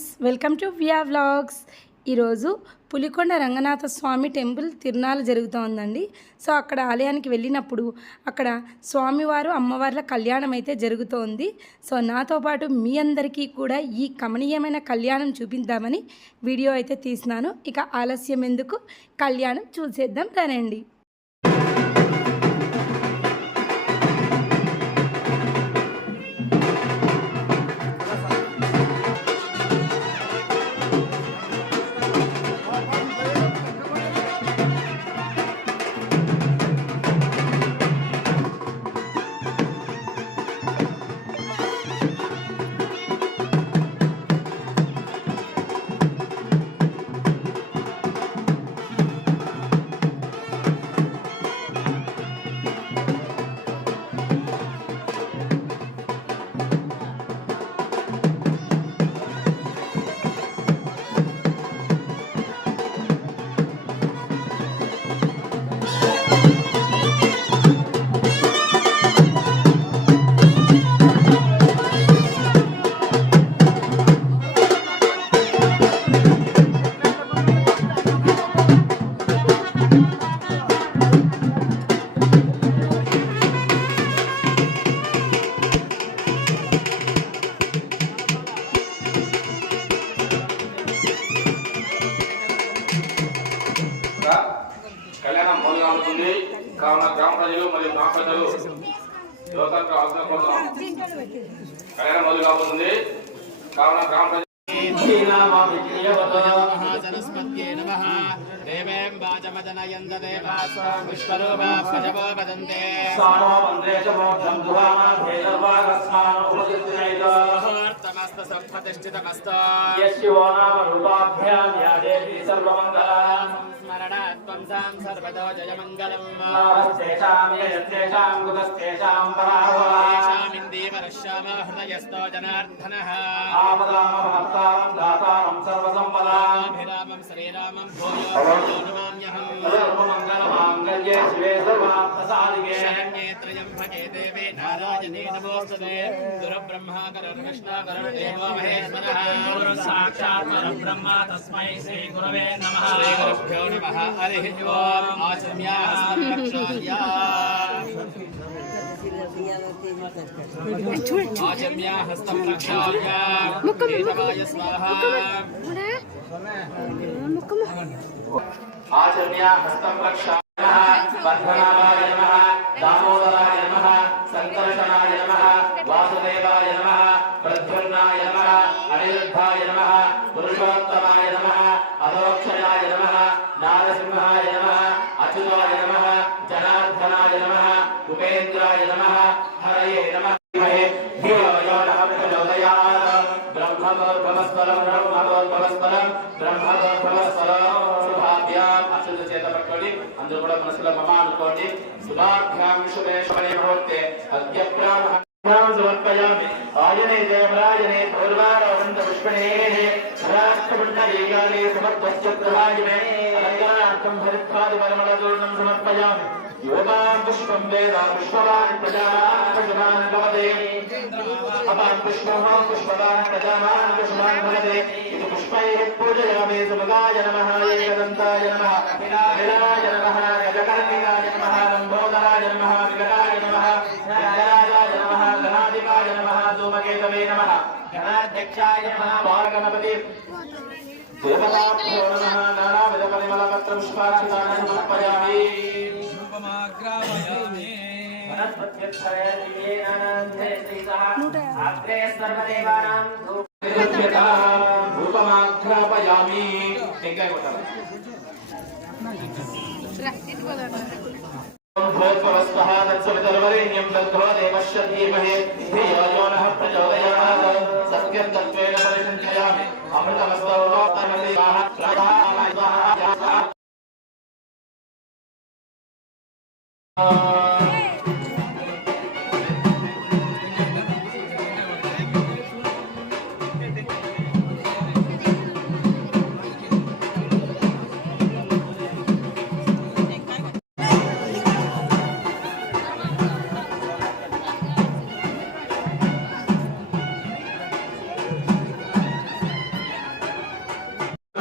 Friends, welcome to via vlogs. ఈరోజు Pulikonda Ranganatha Swamy temple తిరునాళ్ళు జరుగుతోందండి. So అక్కడ ఆలయానికి వెళ్ళినప్పుడు అక్కడ స్వామివారు అమ్మవార్ల కళ్యాణం అయితే జరుగుతోంది. సో నాతో పాటు మీ అందరికీ కూడా ఈ కమనీయమైన కళ్యాణం చూపిద్దామని వీడియో అయితే తీసినాను. ఇక ఆలస్యం ఎందుకు, కళ్యాణం చూసేద్దాం రండి. కళ్యాణం మొదలవుతుంది కావున గ్రామ ప్రజలు మరియు గ్రామ ప్రజలు యువతకు అవసరం కోసం కళ్యాణం మొదలు కాబోతుంది కావున గ్రామ ప్రజలు సరస్వత్యై నమః దేవేం వాచమజనయంత దేవాస్వాం విశ్వరూపా ప్రజవో వదంతే సానో వందే చమోక్షం దుహామా భేదర్వాగస్మానో ఉపదిష్టైతో సమస్త సంప్రతిష్ఠితమస్త యస్యో నామ రూపాభ్యాం యా దేవి సర్వమంగళం స్మరణాత్వం సాం సర్వదో జయమంగళం నమస్తేషాం యస్తేషాం కుతస్తేషాం పరాహేషామిందేవరశ్యామ హృదయస్థో జనార్దనః ఆపదామ భక్తారం దాతారం సర్వసంపదాం అభిరామం శ్రీరామం భూయో నమామ్యహం సర్వమంగళమాంగళ్యే శివే సర్వార్థసాధికే శరణ్యే త్రయంబకే దేవే నారాయణే నమోస్తుతే గురుబ్రహ్మా గురుర్విష్ణు గురుర్దేవో మహేశ్వరః గురు సాక్షాత్ పరబ్రహ్మ తస్మై శ్రీ గురవే నమః శ్రీ గురుభ్యో నమః హరి ఓం ఆచమ్యా హస్తం ప్రక్షాళ్య కేశవాయ స్వాహా ఆచర్య హస్తం రక్షాయ వర్ధనాయ నమః దామోదరాయ నమః సంకర్షణాయ నమః వాసుదేవాయ నమః ప్రద్యుమ్నాయ నమః అనిరుద్ధాయ నమః పురుషోత్తమాయ నమః అధోక్షయాయ నమః నారసింహాయ నమః అచ్యుతాయ నమః జనార్దనాయ నమః ఉపేంద్రాయ నమః హరయే నమః చేత పట్టుకోండి అందరూ కూడా మనసులో మమ అనుకోండి శుభాభ్యాం శుభే శుభే ముహూర్తే అద్యప్రాం సమర్పయామి ఆయనే దేవరాజనే పూర్వారవంత పుష్పణే రాష్ట్రపుండరీగాలే సమర్పశ్చత్రవాజినే అలంకరణార్థం హరిత్వాది పరిమళచూర్ణం సమర్పయామి యోగాం పుష్పం వేద పుష్పవాన్ ప్రజావాన్ పుష్పవాన్ భవతే అపాన్ పుష్పం పుష్పవాన్ ప్రజావాన్ పుష్పవాన్ భవతే ఇది పుష్పైః పూజయామి సుమగాయ నమః ఏకదంతాయ నమః వినాయ నమః గజకర్ణికాయ నమః లంబోదరాయ నమః వికటాయ నమః గణరాజాయ నమః గణాధిపాయ నమః ధూమకేతవే నమః గణాధ్యక్షాయ నమః భాగణపతి దేవతాభ్యో నమః నానావిధ పరిమళపత్ర పుష్పాక్షితాన్ని సమర్పయామి రూపమాఘ్రాపయామి భూత్వస్తః తత్సవితుర్వరేణ్యం తద్భో దేవస్య ధీమహి ధియో యో నః ప్రచోదయాత్ సత్యం తత్వేన పరిశుద్ధయామి అమృతమస్తౌ లోకమసి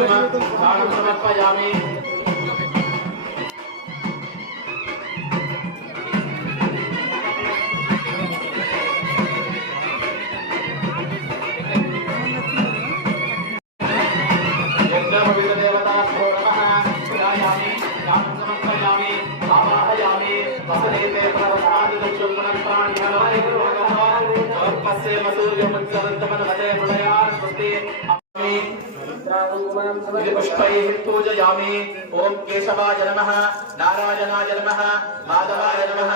दानं समर्पयामि देवताभ्यो नमः ध्यायामि दानं समर्पयामि आवाहयामि वसनेते प्रवसादिदक्षुल्पणप्राणिहराय गुरुभगवान् सूर्यमुच्चरन्तमनमते प्रलयान् स्वस्ति पुष्पैः पूजयामि ओम केशवाय नमः नारायणाय नमः माधवाय नमः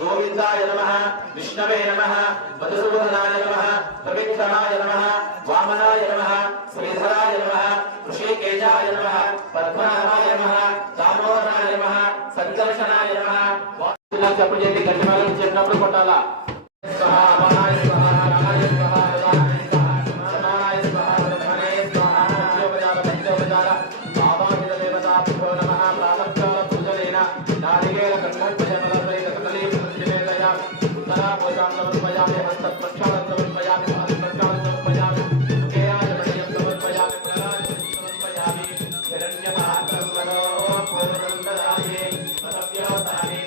गोविन्दाय नमः विष्णवे नमः मधुसूदनाय नमः प्रविक्रमाय नमः वामनाय नमः श्रीधराय नमः ऋषिकेशाय नमः पद्मनाभाय नमः दामोदराय नमः संकर्षणाय नमः ఇలా చెప్పు చేతి గట్టి మేళం చెప్పినప్పుడు కొట్టాలా స్వాహా వాహాయ స్వాహా రామాయ స్వాహా రమాయ స్వాహా సమానాయ స్వాహా రమణాయ స్వాహా సత్యోపచార సత్యోపచార భావాహిత దేవతాభ్యో నమః ప్రాతఃకాల పూజనేన నారికేల కర్మోపజనల సహిత కదలీ ప్రతివేదయ ఉత్తరా పూజాం సమర్పయామి హస్తప్రక్షాళం సమర్పయామి హస్తప్రక్షాళం సమర్పయామి ముఖేయాయ మణియం సమర్పయామి ప్రళాయం సమర్పయామి హిరణ్యపాత్రం మనో పూర్ణం దదామి సత్యోతాని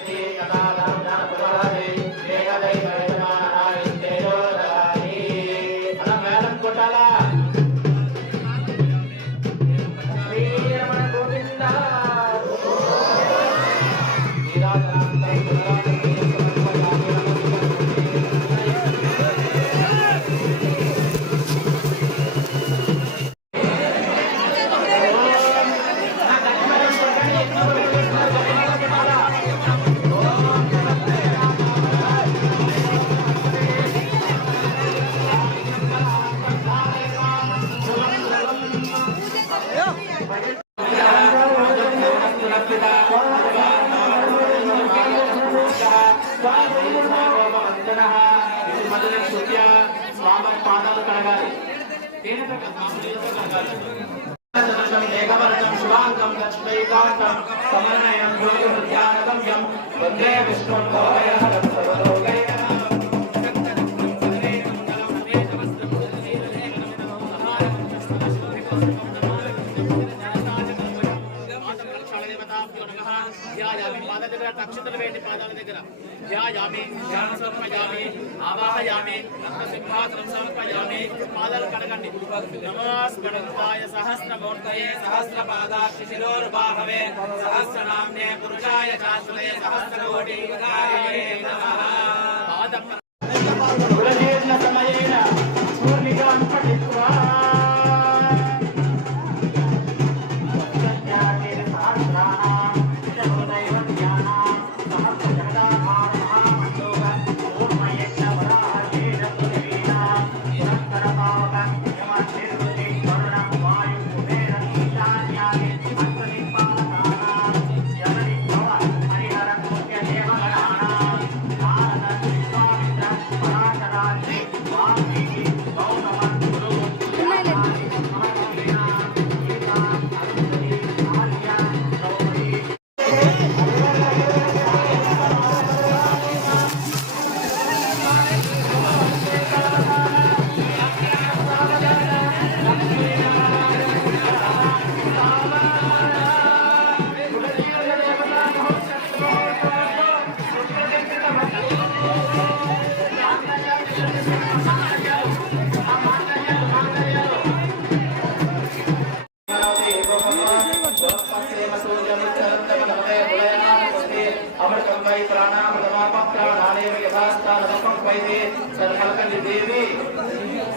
పాదాలు కడగాలి మేఘవర్ణం శుభాంగం లక్ష్మీకాంతం సమన్వయం ధ్యానగమ్యం వందే విష్ణుం భవభయహరం సర్వలోకైకనాథం అక్షతలు వేయండి పాదాల దగ్గర ధ్యాయామి ధ్యానం సమర్పయామి ఆవాహయామి రక్తసింహాసనం సమర్పయామి పాదాలు కడగండి నమస్కృతాయ సహస్రమూర్తయే సహస్రపాదాక్షి శిరోర్బాహవే సహస్రనామ్నే పురుషాయ శాశ్వతే సహస్రకోటికారిణే నమః పాదం పురజేర్ణ సమయేన పూర్ణికాం పఠిత్వా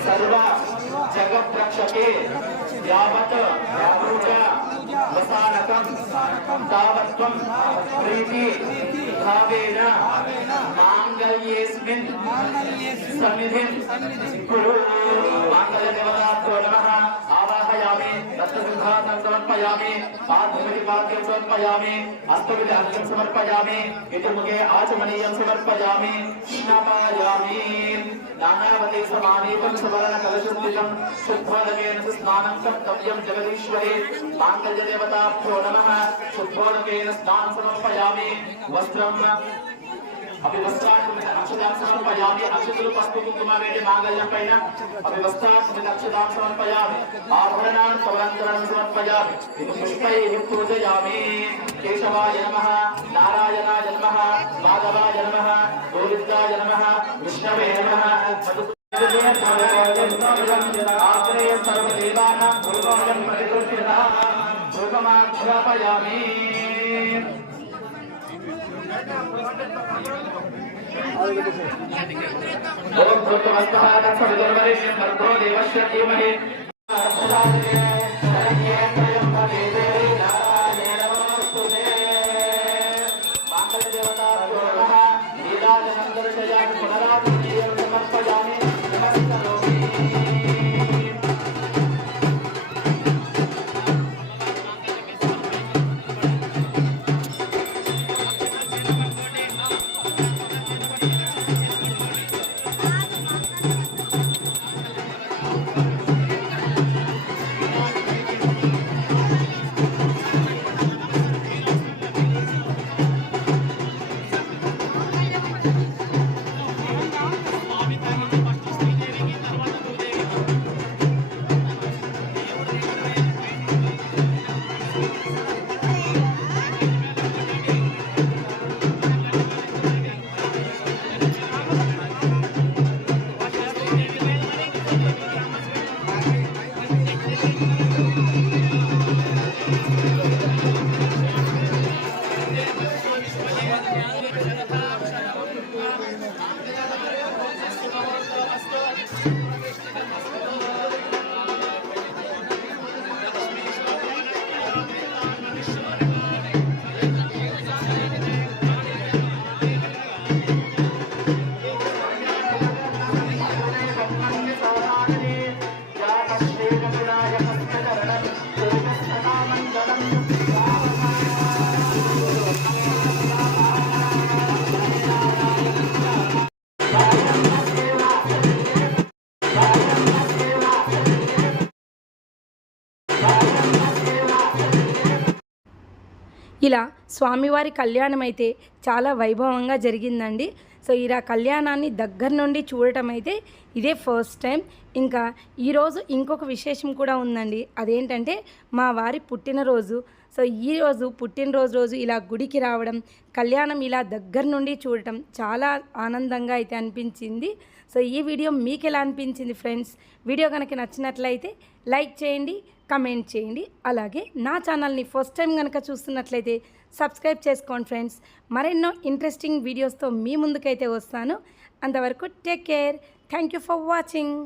सर्व जगत रक्षके यावत् पूजा वसानकं तावत्त्वं प्रीति भावेन मांगल्येस्मिन् सन्निधिं कुरु मांगल्यदेवताभ्यो नमः आवाहयामि दत्तसिंहासनं समर्पयामि पाद्यं समर्पयामि हस्तविदर्घ्यं समर्पयामि इतिमुखे आचमनीयं समर्पयामि स्नापयामि नानावते समानीतं सुवर्ण कलशुद्धितं शुद्धोदकेन स्नानं कर्तव्यं जगदीश्वरे मांगल्यदेवताभ्यो नमः शुद्धोदकेन स्नानं समर्पयामि वस्त्रं అభివస్త్రాన్ని అక్షదాం సమర్పయామి అక్షతులు పసుపు కుంకుమ వేడి మాంగళ్యం పైన అభివస్త్రాన్ని అక్షదాం సమర్పయామి ఆభరణాన్ సవరంతరం సమర్పయామి పుష్పైః పూజయామి కేశవాయ నమః నారాయణాయ నమః మాధవాయ నమః గోవిందాయ నమః విష్ణవే నమః ఆగ్రే సర్వదేవానాం భూగోళం పరికృష్యతా భూగమాధ్యాపయామి ఓం భూతవస్తః సవితుర్వరేణ్యం భర్గో దేవస్య ధీమహి ఇలా స్వామివారి కళ్యాణం అయితే చాలా వైభవంగా జరిగిందండి. సో ఇలా కళ్యాణాన్ని దగ్గర నుండి చూడటం అయితే ఇదే ఫస్ట్ టైం. ఇంకా ఈరోజు ఇంకొక విశేషం కూడా ఉందండి. అదేంటంటే మా వారి పుట్టినరోజు. సో ఈరోజు పుట్టినరోజు ఇలా గుడికి రావడం, కళ్యాణం ఇలా దగ్గర నుండి చూడటం చాలా ఆనందంగా అయితే అనిపించింది. సో ఈ వీడియో మీకు ఎలా అనిపించింది ఫ్రెండ్స్? వీడియో కనుక నచ్చినట్లయితే లైక్ చేయండి, కమెంట్ చేయండి. అలాగే నా ఛానల్ని ఫస్ట్ టైం కనుక చూస్తున్నట్లయితే సబ్స్క్రైబ్ చేసుకోండి ఫ్రెండ్స్. మరెన్నో ఇంట్రెస్టింగ్ వీడియోస్తో మీ ముందుకైతే వస్తాను. అంతవరకు take care. Thank you for watching.